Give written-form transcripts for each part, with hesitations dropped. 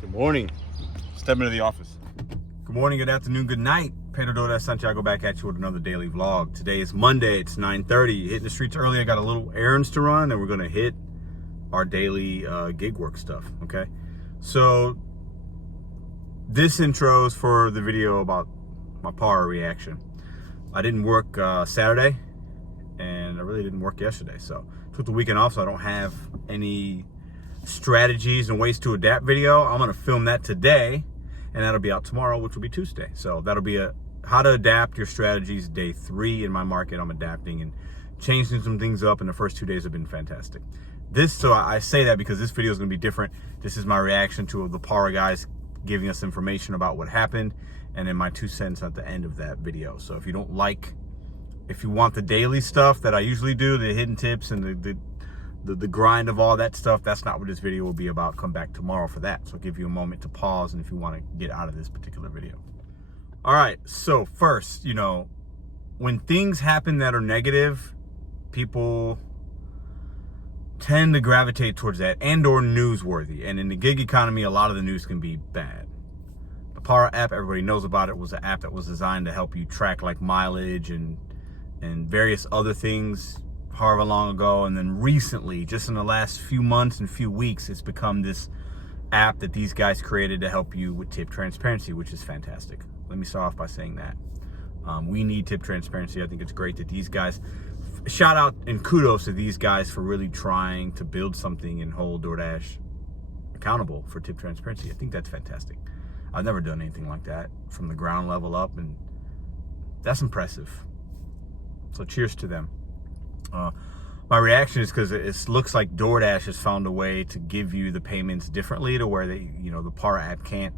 Good morning. Step into the office. Good morning, good afternoon, good night. Pedro DoorDash Santiago back at you with another daily vlog. Today is Monday. It's 9:30. Hitting the streets early. I got a little errands to run, and we're gonna hit our daily gig work stuff. Okay. So this intro is for the video about my power reaction. I didn't work Saturday, and I really didn't work yesterday. So took the weekend off, so I don't have any strategies and ways to adapt video. I'm gonna film that today, and that'll be out tomorrow, which will be Tuesday. So that'll be a how to adapt your strategies day 3 in my market. I'm adapting and changing some things up, and the first 2 days have been fantastic. So I say that because this video is gonna be different. This is my reaction to the power guys giving us information about what happened, and then my 2 cents at the end of that video. So if you want the daily stuff that I usually do, the hidden tips and the grind of all that stuff, that's not what this video will be about. Come back tomorrow for that. So I'll give you a moment to pause, and if you want to get out of this particular video. All right, so first, when things happen that are negative, people tend to gravitate towards that and or newsworthy. And in the gig economy, a lot of the news can be bad. The Power app, everybody knows about it, was an app that was designed to help you track like mileage and various other things however long ago. And then recently, just in the last few months and few weeks, it's become this app that these guys created to help you with tip transparency, which is fantastic. Let me start off by saying that we need tip transparency. I think it's great that these guys, shout out and kudos to these guys for really trying to build something and hold DoorDash accountable for tip transparency. I think that's fantastic. I've never done anything like that from the ground level up, and that's impressive. So cheers to them. My reaction is because it looks like DoorDash has found a way to give you the payments differently to where the Power app can't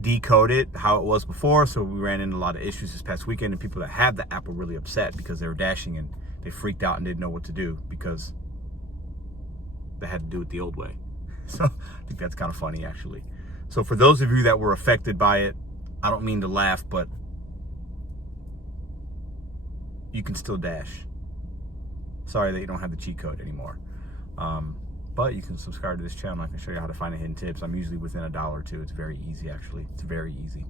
decode it how it was before. So we ran into a lot of issues this past weekend, and people that have the app were really upset because they were dashing and they freaked out and didn't know what to do because they had to do it the old way. So I think that's kind of funny, actually. So for those of you that were affected by it, I don't mean to laugh, but you can still dash. Sorry that you don't have the cheat code anymore. But you can subscribe to this channel. I can show you how to find the hidden tips. I'm usually within $1 or $2. It's very easy, actually. It's very easy.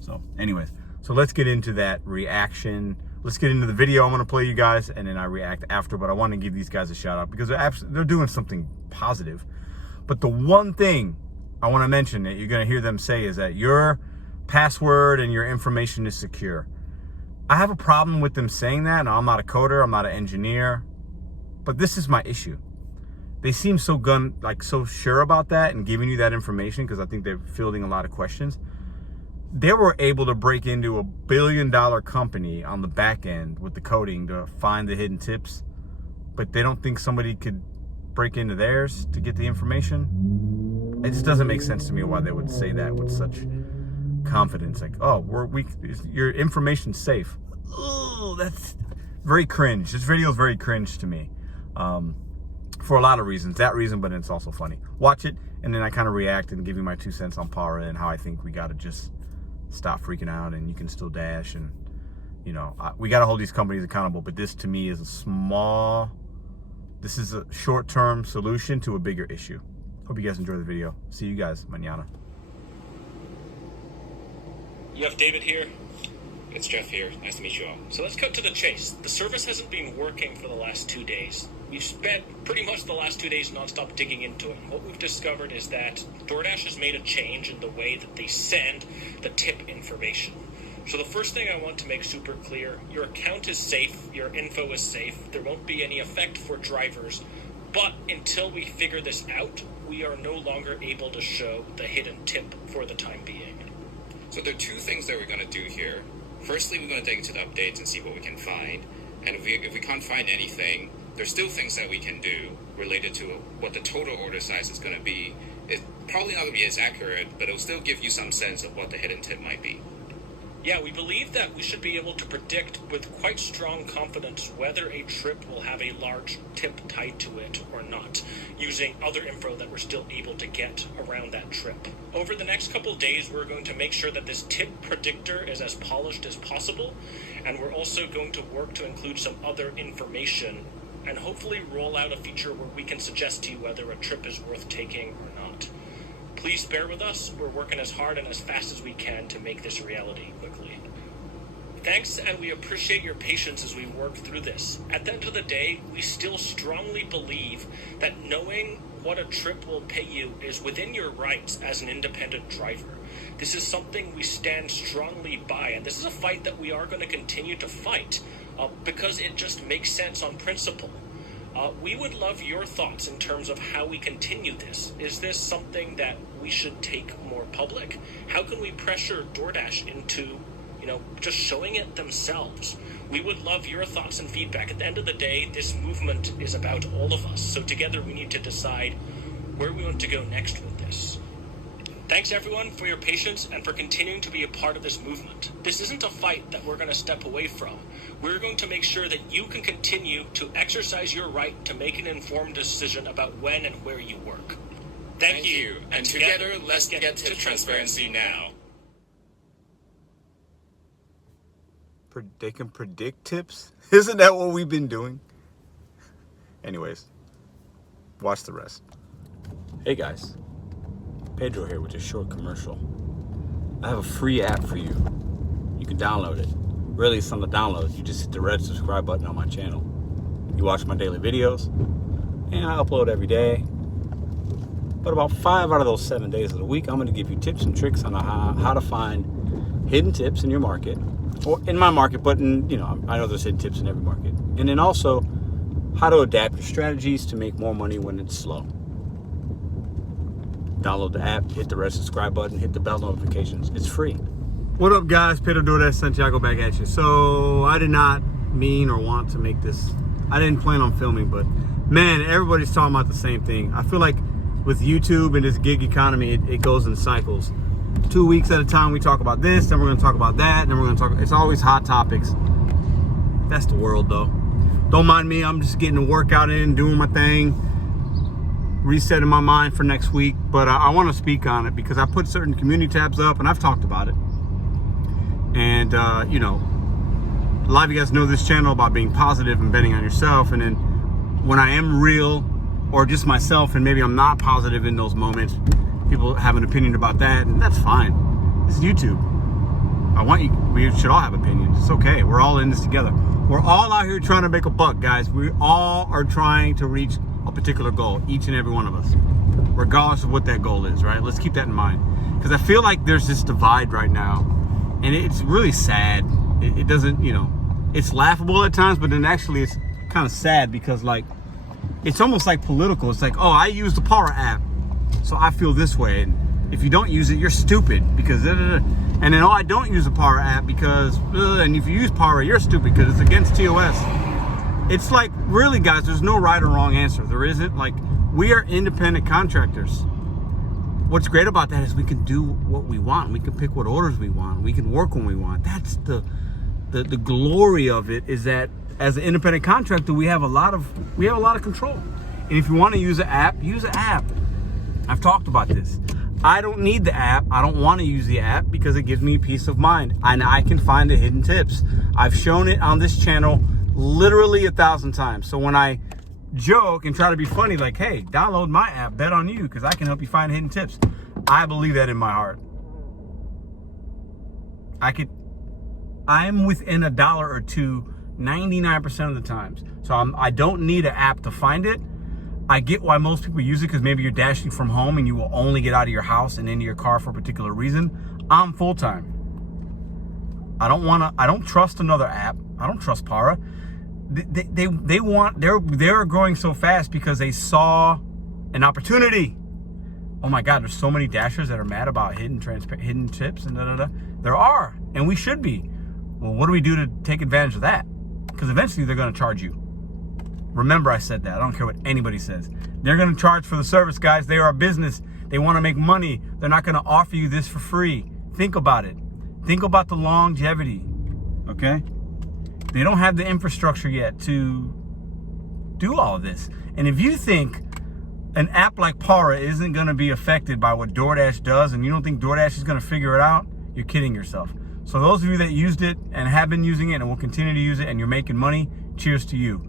So anyways, so let's get into that reaction. Let's get into the video I'm going to play you guys, and then I react after. But I want to give these guys a shout out because they're doing something positive. But the one thing I want to mention that you're going to hear them say is that your password and your information is secure. I have a problem with them saying that. Now, I'm not a coder. I'm not an engineer. But this is my issue. They seem so sure about that and giving you that information because I think they're fielding a lot of questions. They were able to break into $1 billion company on the back end with the coding to find the hidden tips, but they don't think somebody could break into theirs to get the information. It just doesn't make sense to me why they would say that with such confidence. Like, oh, your information's safe. Oh, that's very cringe. This video is very cringe to me. For a lot of reasons. That reason, but it's also funny. Watch it, and then I kind of react and give you my 2 cents on power and how I think we got to just stop freaking out, and you can still dash, and we got to hold these companies accountable. But this to me is this is a short-term solution to a bigger issue. Hope you guys enjoy the video. See you guys mañana. You have David here. It's Jeff here. Nice to meet you all. So let's cut to the chase. The service hasn't been working for the last 2 days. We've spent pretty much the last 2 days nonstop digging into it. What we've discovered is that DoorDash has made a change in the way that they send the tip information. So the first thing I want to make super clear, your account is safe, your info is safe, there won't be any effect for drivers, but until we figure this out, we are no longer able to show the hidden tip for the time being. So there are 2 things that we're going to do here. Firstly, we're going to dig into the updates and see what we can find. And if we can't find anything, there's still things that we can do related to what the total order size is going to be. It's probably not going to be as accurate, but it'll still give you some sense of what the hidden tip might be. Yeah, we believe that we should be able to predict with quite strong confidence whether a trip will have a large tip tied to it or not, using other info that we're still able to get around that trip. Over the next couple of days, we're going to make sure that this tip predictor is as polished as possible, and we're also going to work to include some other information and hopefully roll out a feature where we can suggest to you whether a trip is worth taking or not. Please bear with us. We're working as hard and as fast as we can to make this reality quickly. Thanks, and we appreciate your patience as we work through this. At the end of the day, we still strongly believe that knowing what a trip will pay you is within your rights as an independent driver. This is something we stand strongly by, and this is a fight that we are going to continue to fight because it just makes sense on principle. We would love your thoughts in terms of how we continue this. Is this something that we should take more public? How can we pressure DoorDash into just showing it themselves? We would love your thoughts and feedback. At the end of the day, this movement is about all of us. So together we need to decide where we want to go next with this. Thanks everyone for your patience and for continuing to be a part of this movement. This isn't a fight that we're going to step away from. We're going to make sure that you can continue to exercise your right to make an informed decision about when and where you work. Thank you. And together, let's get to transparency now. They can predict tips? Isn't that what we've been doing? Anyways, watch the rest. Hey guys, Pedro here with a short commercial. I have a free app for you. You can download it. Really, it's on the download. You just hit the red subscribe button on my channel. You watch my daily videos, and I upload every day. But about 5 out of those 7 days of the week, I'm going to give you tips and tricks on how to find hidden tips in your market. Or in my market, but I know there's hidden tips in every market. And then also how to adapt your strategies to make more money when it's slow. Download the app, hit the red subscribe button, hit the bell notifications. It's free. What up, guys? DoorDash Santiago back at you. So I did not mean or want to make this. I didn't plan on filming, but man, everybody's talking about the same thing. I feel like with YouTube and this gig economy, it goes in cycles. 2 weeks at a time we talk about this, then we're going to talk about that, and then we're going to talk. It's always hot topics. That's the world, though. Don't mind me. I'm just getting a workout in, doing my thing, resetting my mind for next week. But I want to speak on it because I put certain community tabs up, and I've talked about it. And a lot of you guys know this channel about being positive and betting on yourself. And then when I am real, or just myself, and maybe I'm not positive in those moments, people have an opinion about that, and that's fine. This is YouTube. We should all have opinions. It's okay. We're all in this together. We're all out here trying to make a buck, guys. We all are trying to reach a particular goal, each and every one of us, regardless of what that goal is, right? Let's keep that in mind. Because I feel like there's this divide right now, and it's really sad. It doesn't, it's laughable at times, but then actually it's kind of sad because, it's almost like political. It's like, oh, I use the Para app, so I feel this way. And if you don't use it, you're stupid because, and then, oh, I don't use the Para app because, and if you use Para, you're stupid because it's against TOS. It's like, really, guys, there's no right or wrong answer. There isn't. We are independent contractors. What's great about that is we can do what we want. We can pick what orders we want. We can work when we want. That's the glory of it, is that as an independent contractor, we have a lot of control. And if you want to use an app, use an app. I've talked about this. I don't need the app. I don't want to use the app because it gives me peace of mind. And I can find the hidden tips. I've shown it on this channel literally 1,000 times. So when I joke and try to be funny, like, hey, download my app, BetonYou, because I can help you find hidden tips, I believe that in my heart. I'm within $1 or $2 99% of the times. So I don't need an app to find it. I get why most people use it, because maybe you're dashing from home and you will only get out of your house and into your car for a particular reason. I'm full-time. I don't trust another app. I don't trust Para. They're growing so fast because they saw an opportunity. Oh my God, there's so many dashers that are mad about hidden tips and da-da-da. There are, and we should be. Well, what do we do to take advantage of that? Because eventually they're going to charge you. Remember, I said that. I don't care what anybody says. They're going to charge for the service, guys. They are a business. They want to make money. They're not going to offer you this for free. Think about it. Think about the longevity, okay? They don't have the infrastructure yet to do all of this. And if you think an app like Para isn't going to be affected by what DoorDash does, and you don't think DoorDash is going to figure it out, you're kidding yourself. So those of you that used it and have been using it and will continue to use it and you're making money, cheers to you.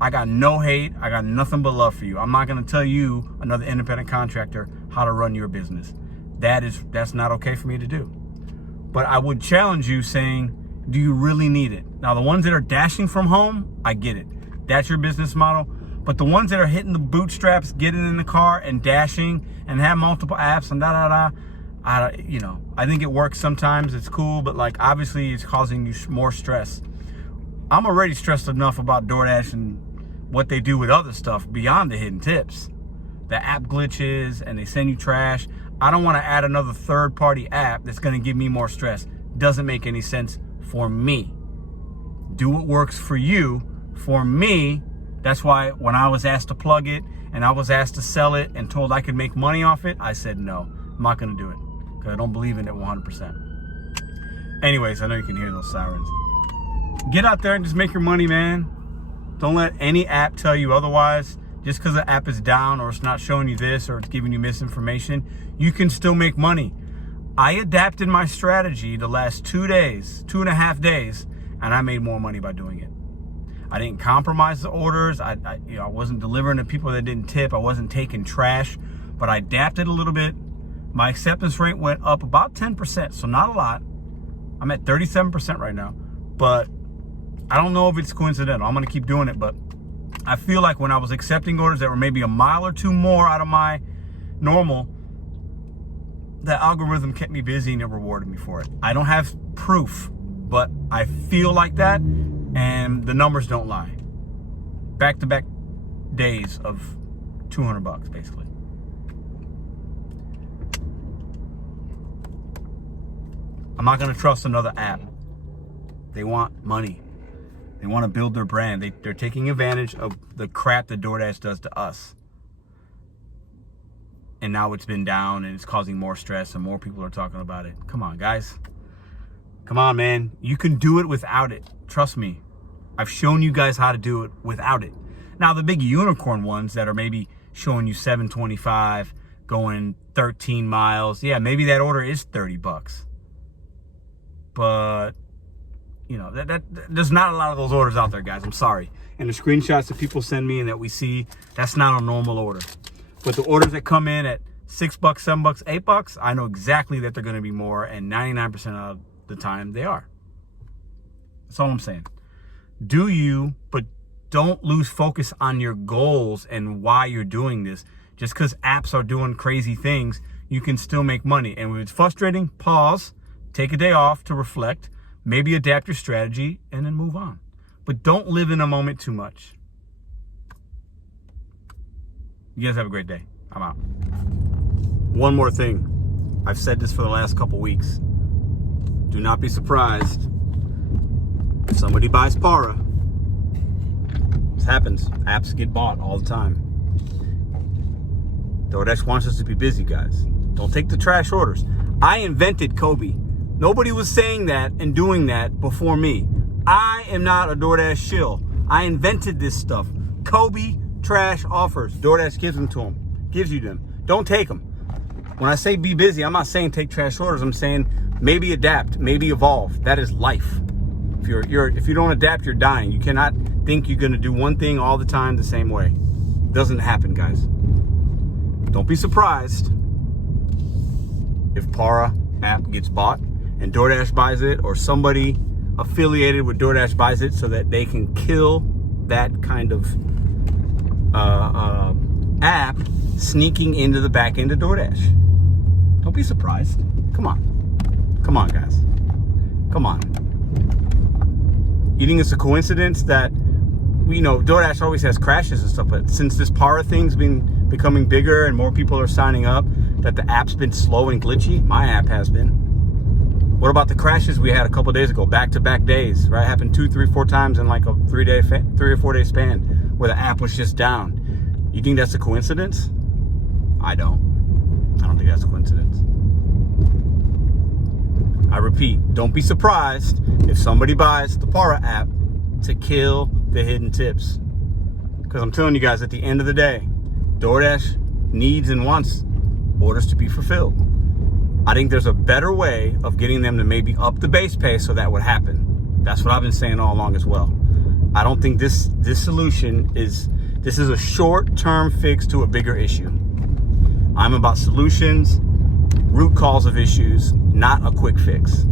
I got no hate. I got nothing but love for you. I'm not going to tell you, another independent contractor, how to run your business. That's not okay for me to do. But I would challenge you saying, do you really need it? Now, the ones that are dashing from home, I get it. That's your business model. But the ones that are hitting the bootstraps, getting in the car and dashing and have multiple apps and I think it works sometimes. It's cool, but like obviously it's causing you more stress. I'm already stressed enough about DoorDash and what they do with other stuff beyond the hidden tips. The app glitches and they send you trash. I don't want to add another third-party app that's going to give me more stress. Doesn't make any sense for me. Do what works for you. For me, that's why when I was asked to plug it and I was asked to sell it and told I could make money off it, I said no, I'm not going to do it because I don't believe in it 100%. Anyways, I know you can hear those sirens. Get out there and just make your money, man. Don't let any app tell you otherwise. Just because the app is down or it's not showing you this or it's giving you misinformation, you can still make money. I adapted my strategy the last 2.5 days, and I made more money by doing it. I didn't compromise the orders. I wasn't delivering to people that didn't tip. I wasn't taking trash, but I adapted a little bit. My acceptance rate went up about 10%, so not a lot. I'm at 37% right now, but I don't know if it's coincidental. I'm going to keep doing it, but I feel like when I was accepting orders that were maybe a mile or two more out of my normal, the algorithm kept me busy and it rewarded me for it. I don't have proof, but I feel like that. And the numbers don't lie. Back-to-back days of $200 basically. I'm not going to trust another app. They want money. They want to build their brand. They're taking advantage of the crap that DoorDash does to us. And now it's been down and it's causing more stress and more people are talking about it. Come on, guys. Come on, man. You can do it without it. Trust me. I've shown you guys how to do it without it. Now, the big unicorn ones that are maybe showing you $7.25, going 13 miles. Yeah, maybe that order is $30. But, there's not a lot of those orders out there, guys. I'm sorry. And the screenshots that people send me and that we see, that's not a normal order. But the orders that come in at $6, $7, $8, I know exactly that they're going to be more, and 99% of the time they are. That's all I'm saying. Do you, but don't lose focus on your goals and why you're doing this. Just because apps are doing crazy things, you can still make money. And when it's frustrating, pause, take a day off to reflect, maybe adapt your strategy, and then move on. But don't live in a moment too much. You guys have a great day. I'm out. One more thing. I've said this for the last couple weeks. Do not be surprised if somebody buys Para. This happens. Apps get bought all the time. DoorDash wants us to be busy, guys. Don't take the trash orders. I invented Kobe. Nobody was saying that and doing that before me. I am not a DoorDash shill. I invented this stuff. Kobe trash offers. DoorDash gives you them. Don't take them. When I say be busy, I'm not saying take trash orders. I'm saying maybe adapt, maybe evolve. That is life. If you don't adapt, you're dying. You cannot think you're gonna do one thing all the time the same way. It doesn't happen, guys. Don't be surprised if Para app gets bought and DoorDash buys it, or somebody affiliated with DoorDash buys it so that they can kill that kind of app sneaking into the back end of DoorDash. Don't be surprised. Come on, guys. Come on. You think it's a coincidence that DoorDash always has crashes and stuff, but since this Para thing's been becoming bigger and more people are signing up, that the app's been slow and glitchy? My app has been. What about the crashes we had a couple days ago, back-to-back days, right? Happened 2, 3, 4 times in like a 3 or 4 day span where the app was just down. You think that's a coincidence? I don't think that's a coincidence. I repeat, don't be surprised if somebody buys the Para app to kill the hidden tips. Because I'm telling you guys, at the end of the day, DoorDash needs and wants orders to be fulfilled. I think there's a better way of getting them to maybe up the base pay so that would happen. That's what I've been saying all along as well. I don't think this solution is a short-term fix to a bigger issue. I'm about solutions, root cause of issues, not a quick fix.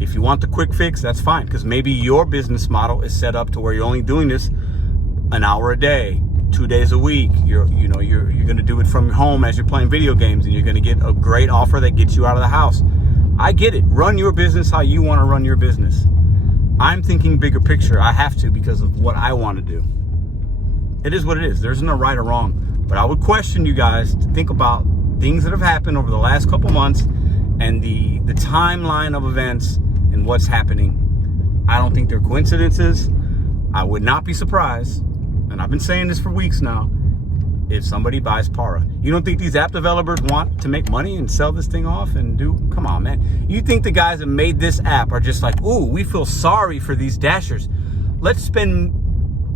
If you want the quick fix, that's fine, because maybe your business model is set up to where you're only doing this an hour a day, 2 days a week. You're going to do it from home as you're playing video games, and you're going to get a great offer that gets you out of the house. I get it. Run your business how you want to run your business. I'm thinking bigger picture. I have to, because of what I want to do. It is what it is. There's no right or wrong. But I would question you guys to think about things that have happened over the last couple months and the timeline of events and what's happening. I don't think they're coincidences. I would not be surprised, and I've been saying this for weeks now, if somebody buys Para. You don't think these app developers want to make money and sell this thing off and do? Come on, man. You think the guys that made this app are just like, ooh, we feel sorry for these Dashers. Let's spend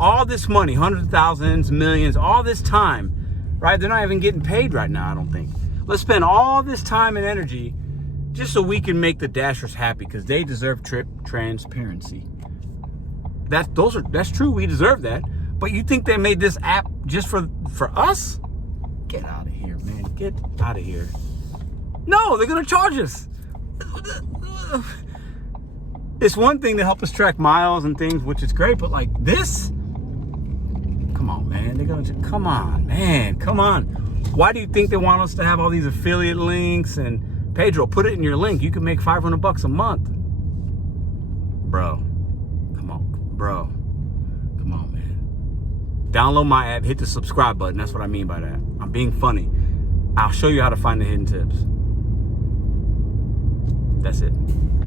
all this money, hundreds of thousands, millions, all this time, right? They're not even getting paid right now, I don't think. Let's spend all this time and energy just so we can make the Dashers happy, because they deserve transparency. That's true. We deserve that. But you think they made this app just for us? Get out of here, man. Get out of here. No, they're gonna charge us. It's one thing to help us track miles and things, which is great, but like this, come on, man. Come on, man. Come on. Why do you think they want us to have all these affiliate links? And Pedro, put it in your link. You can make $500 a month. Bro, come on, man. Download my app, hit the subscribe button. That's what I mean by that. I'm being funny. I'll show you how to find the hidden tips. That's it.